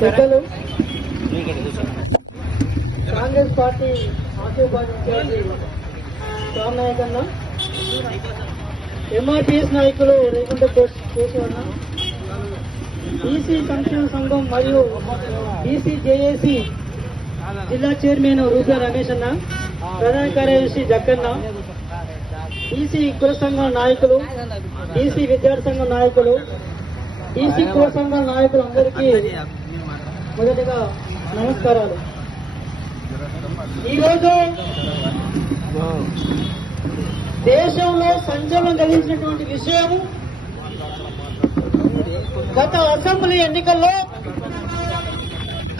పెద్దలు కాంగ్రెస్ పార్టీ ఆశీర్వాదించారు రామ్ నాయక్ అన్న, ఎంఆర్పిఎస్ నాయకులు రేకుంట కేశవన్న, బీసీ సంక్షేమ సంఘం మరియు బీసీ జేఏసీ జిల్లా చైర్మన్ రూపా రమేష్ అన్న, ప్రధాన కార్యదర్శి జక్కన్న, బీసీ కుల సంఘం నాయకులు, బీసీ విద్యార్థి సంఘం నాయకులు, బీసీ కుల సంఘం నాయకులు అందరికీ మొదటిగా నమస్కారాలు. ఈరోజు దేశంలో సంచలనం కలిగించినటువంటి విషయం, గత అసెంబ్లీ ఎన్నికల్లో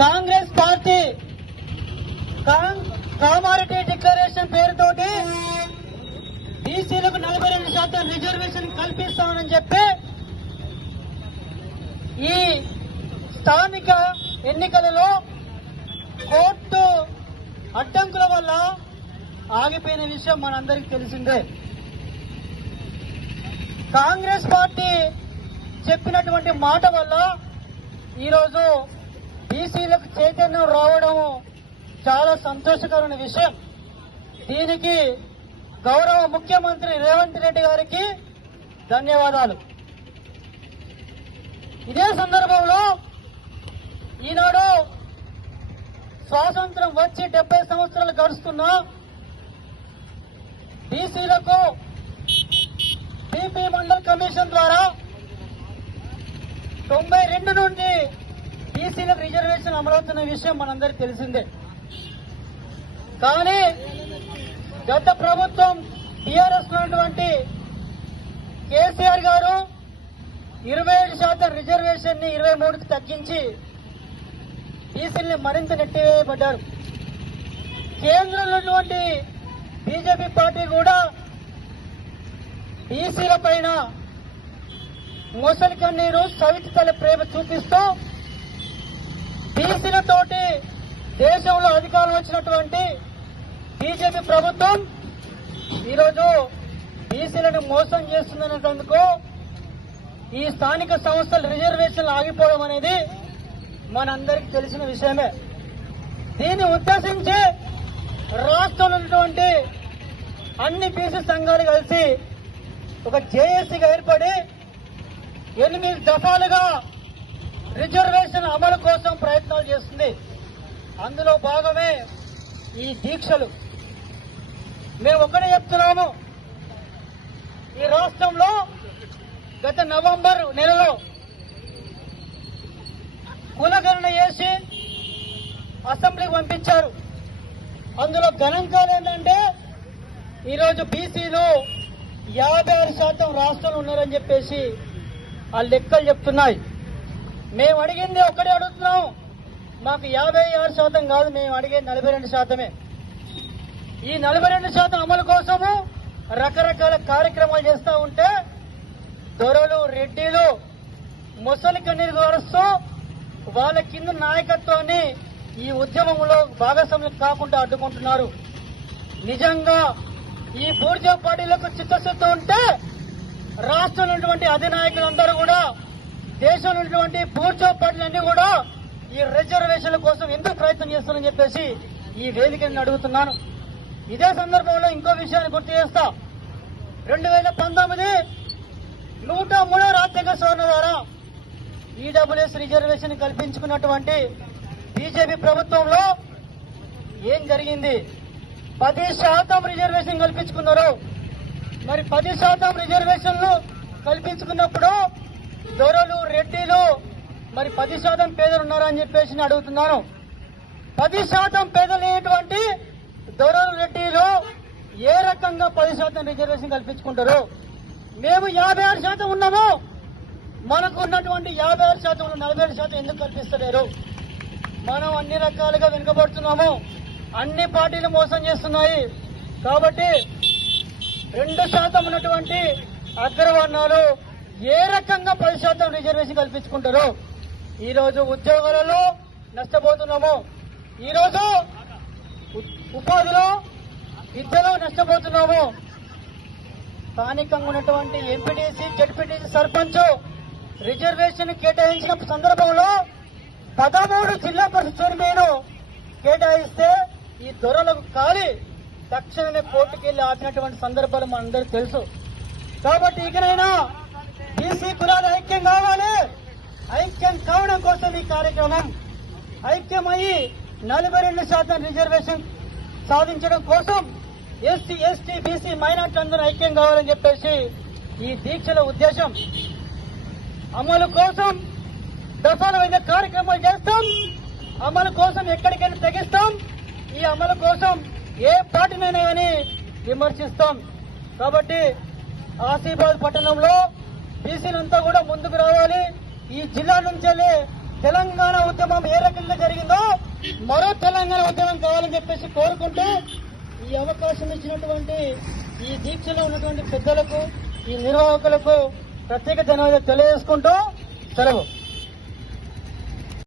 కాంగ్రెస్ పార్టీ కామారెడ్డి డిక్లరేషన్ పేరుతోటి బీసీలకు 42% రిజర్వేషన్ కల్పిస్తామని చెప్పి ఈ స్థానిక ఎన్నికలలో కోర్టు అడ్డంకుల వల్ల ఆగిపోయిన విషయం మనందరికీ తెలిసిందే. కాంగ్రెస్ పార్టీ చెప్పినటువంటి మాట వల్ల ఈరోజు బీసీలకు చైతన్యం రావడం చాలా సంతోషకరమైన విషయం. దీనికి గౌరవ ముఖ్యమంత్రి రేవంత్ రెడ్డి గారికి ధన్యవాదాలు. ఇదే సందర్భంలో ఈనాడు స్వాతంత్రం వచ్చి 70 సంవత్సరాలు గడుస్తున్నా బీసీలకు బీపీ మండల్ కమిషన్ ద్వారా 92 నుండి బీసీలకు రిజర్వేషన్ అమలవుతున్న విషయం మనందరికీ తెలిసిందే. కానీ గత ప్రభుత్వం టీఆర్ఎస్ ఉన్నటువంటి కేసీఆర్ గారు 27% రిజర్వేషన్ ని 23కి తగ్గించి బీసీల్ని మరింత నెట్టివేయబడ్డారు. కేంద్రంలో ఉన్నటువంటి బీజేపీ పార్టీ కూడా బీసీల పైన మొసలి కన్నీరు సవితి తల ప్రేమ చూపిస్తూ బీసీలతోటి దేశంలో అధికారం వచ్చినటువంటి బీజేపీ ప్రభుత్వం ఈరోజు బీసీలను మోసం చేస్తుందనేందుకు ఈ స్థానిక సంస్థల రిజర్వేషన్లు ఆగిపోవడం అనేది మనందరికీ తెలిసిన విషయమే. దీన్ని ఉద్దేశించి రాష్ట్రంలో ఉన్నటువంటి అన్ని బీసీ సంఘాలు కలిసి ఒక జేఏసీగా ఏర్పడి 8 దఫాలుగా రిజర్వేషన్ అమలు కోసం ప్రయత్నాలు చేస్తుంది. అందులో భాగమే ఈ దీక్షలు. మేము ఒకటే చెప్తున్నాము, ఈ రాష్ట్రంలో గత నవంబర్ నెలలో కులగణన చేసి అసెంబ్లీకి పంపించారు. అందులో గణాంకాలు ఏంటంటే ఈరోజు బీసీలు 56% రాష్ట్రంలో ఉన్నారని చెప్పేసి ఆ లెక్కలు చెప్తున్నాయి. మేము అడిగింది ఒక్కడే అడుగుతున్నాం, మాకు 56% కాదు, మేము అడిగేది 42%. ఈ 42% అమలు కోసము రకరకాల కార్యక్రమాలు చేస్తూ ఉంటే దొరలు రెడ్డిలు ముసలి కన్నీరు గారుస్తూ వాళ్ళ కింద నాయకత్వాన్ని ఈ ఉద్యమంలో భాగస్వామ్యం కాకుండా అడ్డుకుంటున్నారు. నిజంగా ఈ బూర్జా పార్టీలకు చిత్తశుద్ధి ఉంటే రాష్ట్రంలో ఉన్నటువంటి అధినాయకులందరూ కూడా దేశంలో ఉన్నటువంటి బూర్జా పార్టీలన్నీ కూడా ఈ రిజర్వేషన్ల కోసం ఎందుకు ప్రయత్నం చేస్తారని చెప్పేసి ఈ వేదికని అడుగుతున్నాను. ఇదే సందర్భంలో ఇంకో విషయాన్ని గుర్తు చేస్తా. 2019 103వ రాజ్యాంగ సవరణ ద్వారా ఈడబ్ల్యూఎస్ రిజర్వేషన్ కల్పించుకున్నటువంటి బీజేపీ ప్రభుత్వంలో ఏం జరిగింది? 10% రిజర్వేషన్ కల్పించుకున్నారు. మరి 10% రిజర్వేషన్లు కల్పించుకున్నప్పుడు దొరలు రెడ్డిలు మరి 10% పేదలు ఉన్నారని చెప్పేసి నేను అడుగుతున్నాను. 10% పేదలు లేనటువంటి దొరలు రెడ్డిలు ఏ రకంగా 10% రిజర్వేషన్ కల్పించుకుంటారు? మేము 56% ఉన్నాము, మనకు ఉన్నటువంటి 56% 47% ఎందుకు కల్పిస్తలేరు? మనం అన్ని రకాలుగా వెనుకబడుతున్నాము, అన్ని పార్టీలు మోసం చేస్తున్నాయి. కాబట్టి 2% ఉన్నటువంటి అగ్రవర్ణాలు ఏ రకంగా 10% రిజర్వేషన్ కల్పించుకుంటారు? ఈరోజు ఉద్యోగాలలో నష్టపోతున్నాము, ఈరోజు ఉపాధిలో విద్యలో నష్టపోతున్నాము. స్థానికంగా ఉన్నటువంటి ఎంపీటీసీ జడ్పీటీసీ సర్పంచ్ రిజర్వేషన్ కేటాయించిన సందర్భంలో 13 జిల్లా పరిషత్ చైర్మన్ కేటాయిస్తే ఈ దొరలకు కాలి తక్షణమే కోర్టుకు వెళ్లి ఆపినటువంటి సందర్భాలు మనందరికీ తెలుసు. కాబట్టి ఇకనైనా బీసీ కులాలు ఐక్యం కావాలి. ఐక్యం కావడం కోసం ఈ కార్యక్రమం ఐక్యమయ్యి 42% రిజర్వేషన్ సాధించడం కోసం ఎస్సీ ఎస్టీ బీసీ మైనార్టీలందరూ ఐక్యం కావాలని చెప్పేసి ఈ దీక్షల ఉద్దేశం. అమలు కోసం దఫాల వైద్య కార్యక్రమాలు చేస్తాం. అమలు కోసం ఎక్కడికైనా తెగిస్తాం. ఈ అమలు కోసం ఏ పార్టీనైనా కానీ విమర్శిస్తాం. కాబట్టి ఆసిఫాబాద్ పట్టణంలో బీసీలంతా కూడా ముందుకు రావాలి. ఈ జిల్లా నుంచెల్లి తెలంగాణ ఉద్యమం ఏ రకంగా జరిగిందో మరో తెలంగాణ ఉద్యమం కావాలని చెప్పేసి కోరుకుంటూ ఈ అవకాశం ఇచ్చినటువంటి ఈ దీక్షలో ఉన్నటువంటి పెద్దలకు ఈ నిర్వాహకులకు ప్రత్యేక ధన్యవాదాలు తెలియజేసుకుంటూ సెలవు.